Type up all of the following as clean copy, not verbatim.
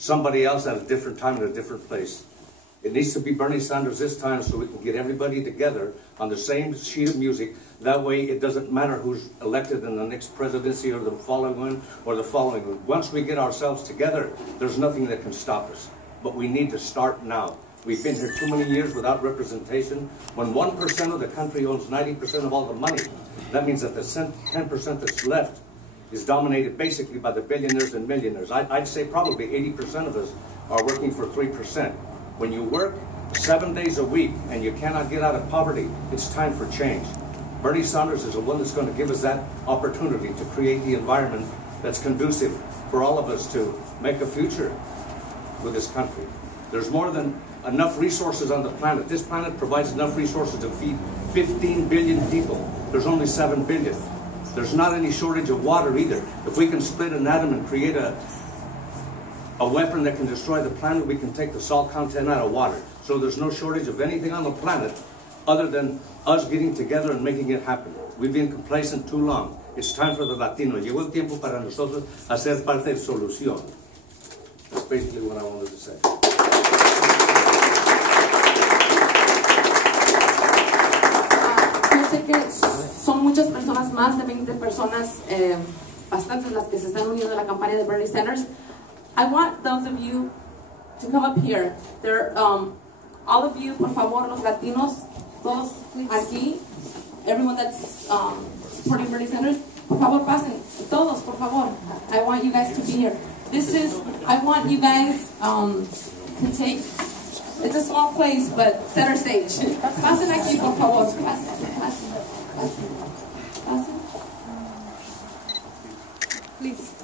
somebody else at a different time at a different place. It needs to be Bernie Sanders this time so we can get everybody together on the same sheet of music. That way it doesn't matter who's elected in the next presidency or the following one or the following one. Once we get ourselves together, there's nothing that can stop us. But we need to start now. We've been here too many years without representation. When 1% of the country owns 90% of all the money, that means that the 10% that's left is dominated basically by the billionaires and millionaires. I'd say probably 80% of us are working for 3%. When you work 7 days a week and you cannot get out of poverty, it's time for change. Bernie Sanders is the one that's going to give us that opportunity to create the environment that's conducive for all of us to make a future with this country. There's more than enough resources on the planet. This planet provides enough resources to feed 15 billion people. There's only 7 billion. There's not any shortage of water either. If we can split an atom and create a weapon that can destroy the planet, we can take the salt content out of water. So there's no shortage of anything on the planet other than us getting together and making it happen. We've been complacent too long. It's time for the Latino. Llegó el tiempo para nosotros hacer parte de la solución. That's basically what I wanted to say. Yo sé que son muchas personas, más de 20 personas, bastantes las que se están uniendo a la campaña de Bernie Sanders. I want those of you to come up here. There, all of you, por favor, los latinos, todos aquí, everyone that's supporting Bernie Sanders, por favor, pasen. Todos, por favor. I want you guys to be here. This is, I want you guys to take, it's a small place, but center stage. Pasen aquí, por favor. Pasen, pasen, pasen. Pasen. Please.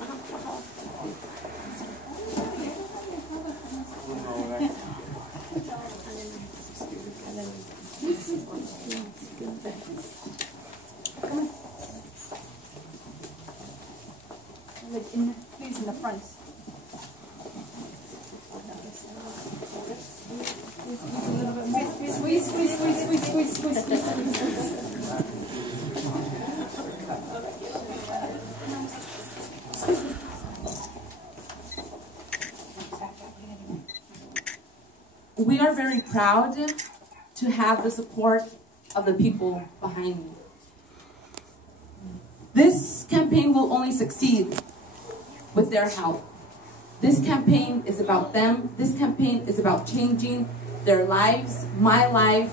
Please, in the front. Squeeze, squeeze, squeeze, squeeze, squeeze, squeeze, squeeze. We are very proud to have the support of the people behind me. This campaign will only succeed with their help. This campaign is about them. This campaign is about changing their lives, my life,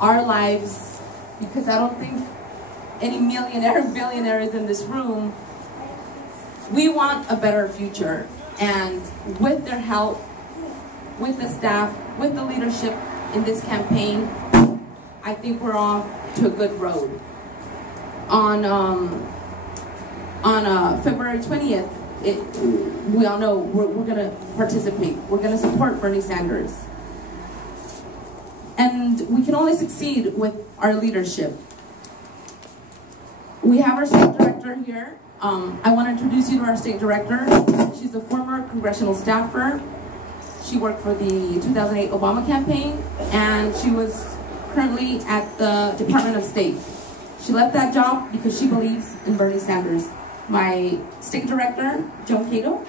our lives, because I don't think any millionaire, billionaire is in this room. We want a better future, and with their help, with the staff, with the leadership in this campaign, I think we're off to a good road. On February 20th, we all know we're going to participate. We're going to support Bernie Sanders. And we can only succeed with our leadership. We have our state director here. I want to introduce you to our state director. She's a former congressional staffer. She worked for the 2008 Obama campaign, and she was currently at the Department of State. She left that job because she believes in Bernie Sanders. My state director, Joan Cato.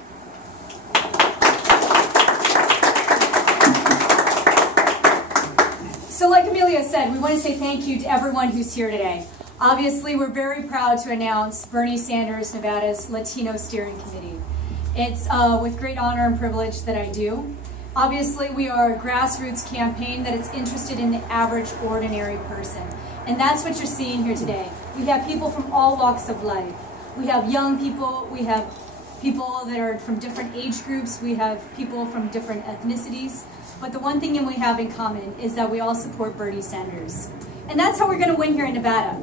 So like Amelia said, we want to say thank you to everyone who's here today. Obviously, we're very proud to announce Bernie Sanders, Nevada's Latino Steering Committee. It's with great honor and privilege that I do. Obviously, we are a grassroots campaign that is interested in the average, ordinary person. And that's what you're seeing here today. We have people from all walks of life. We have young people, we have people that are from different age groups, we have people from different ethnicities. But the one thing we have in common is that we all support Bernie Sanders. And that's how we're going to win here in Nevada.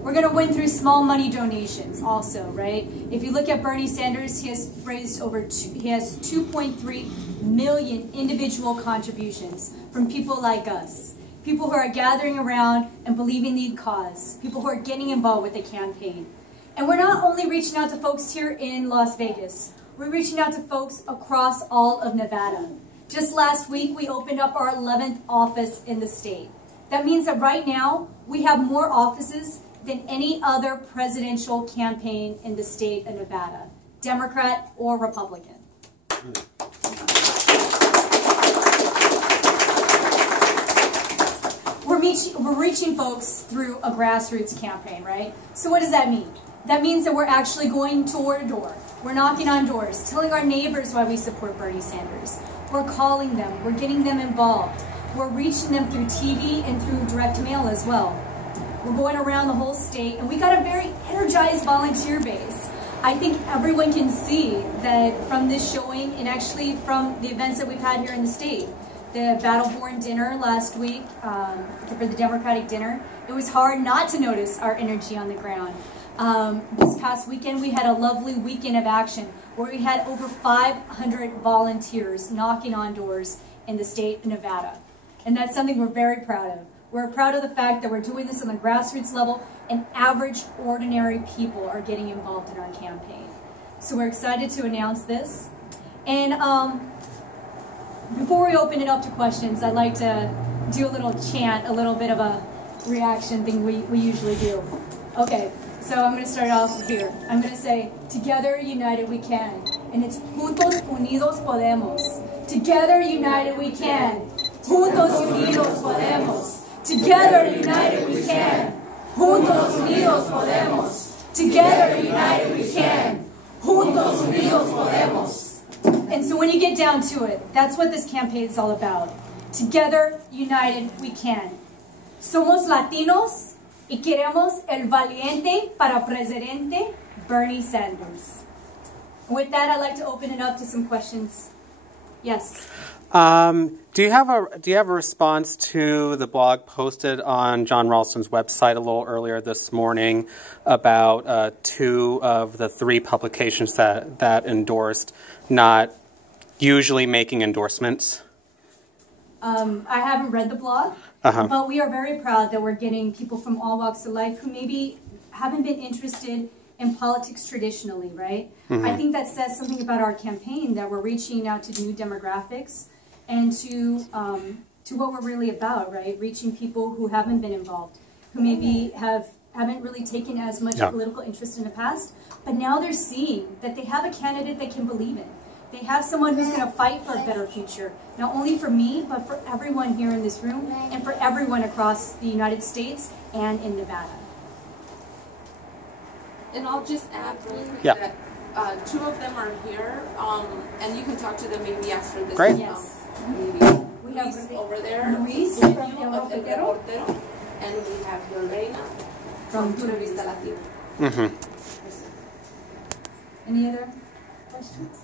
We're going to win through small money donations also, right? If you look at Bernie Sanders, he has raised he has 2.3 million individual contributions from people like us. People who are gathering around and believing in the cause. People who are getting involved with the campaign. And we're not only reaching out to folks here in Las Vegas. We're reaching out to folks across all of Nevada. Just last week, we opened up our 11th office in the state. That means that right now, we have more offices than any other presidential campaign in the state of Nevada, Democrat or Republican. reaching folks through a grassroots campaign, right? So what does that mean? That means that we're actually going door to door. We're knocking on doors, telling our neighbors why we support Bernie Sanders. We're calling them. We're getting them involved. We're reaching them through TV and through direct mail as well. We're going around the whole state, and we got a very energized volunteer base. I think everyone can see that from this showing, and actually from the events that we've had here in the state. The Battleborn dinner last week, for the Democratic dinner, it was hard not to notice our energy on the ground. This past weekend, we had a lovely weekend of action where we had over 500 volunteers knocking on doors in the state of Nevada. And that's something we're very proud of. We're proud of the fact that we're doing this on the grassroots level, and average, ordinary people are getting involved in our campaign. So we're excited to announce this. And before we open it up to questions, I'd like to do a little chant, a little bit of a reaction thing we usually do. Okay, so I'm going to start off here. I'm going to say, together united we can. And it's juntos unidos podemos. Together united we can. Juntos unidos podemos. Together united we can. Juntos unidos podemos. Together united we can. Juntos unidos podemos. And so when you get down to it, that's what this campaign is all about. Together united we can. Somos latinos y queremos el valiente para presidente Bernie Sanders. With that, I'd like to open it up to some questions. Yes. Do you have a response to the blog posted on John Ralston's website a little earlier this morning about 2 of the 3 publications that endorsed not usually making endorsements? I haven't read the blog, but we are very proud that we're getting people from all walks of life who maybe haven't been interested in politics traditionally, right? I think that says something about our campaign, that we're reaching out to new demographics and to what we're really about, right? Reaching people who haven't been involved, who maybe haven't really taken as much political interest in the past, but now they're seeing that they have a candidate they can believe in. They have someone who's going to fight for a better future, not only for me, but for everyone here in this room and for everyone across the United States and in Nevada. And I'll just add really quick that 2 of them are here, and you can talk to them maybe after this. Great. Yes. Maybe We have Luis over there, Luis with from you, El of El Reportero. Reportero, and we have Lorena from Pura Vista Latino. Any other questions?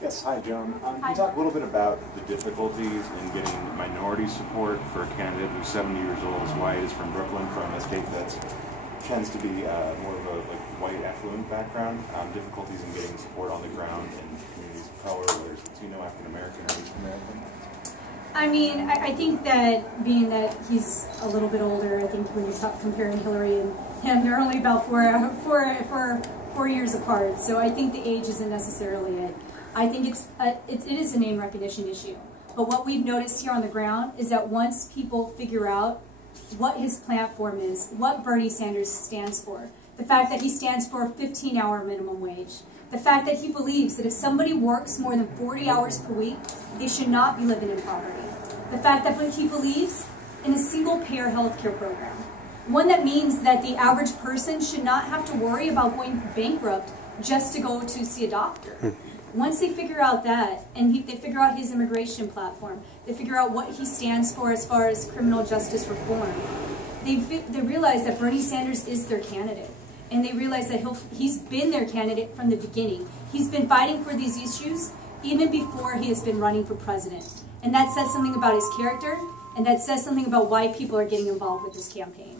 Yes, hi Joan. Can you talk a little bit about the difficulties in getting minority support for a candidate who's 70 years old, as white, is from Brooklyn, from a state that tends to be more of a white affluent background, difficulties in getting support on the ground in communities of color, whether it's Latino, African American, or Asian American? I mean, I think that being that he's a little bit older, I think when you're comparing Hillary and him, they're only about four years apart. So I think the age isn't necessarily it. I think it is a name recognition issue. But what we've noticed here on the ground is that once people figure out what his platform is, what Bernie Sanders stands for, the fact that he stands for a 15-hour minimum wage, the fact that he believes that if somebody works more than 40 hours per week, they should not be living in poverty, the fact that he believes in a single-payer health care program, one that means that the average person should not have to worry about going bankrupt just to go to see a doctor. Once they figure out that, and they figure out his immigration platform, they figure out what he stands for as far as criminal justice reform, they realize that Bernie Sanders is their candidate. And they realize that he's been their candidate from the beginning. He's been fighting for these issues even before he has been running for president. And that says something about his character, and that says something about why people are getting involved with this campaign.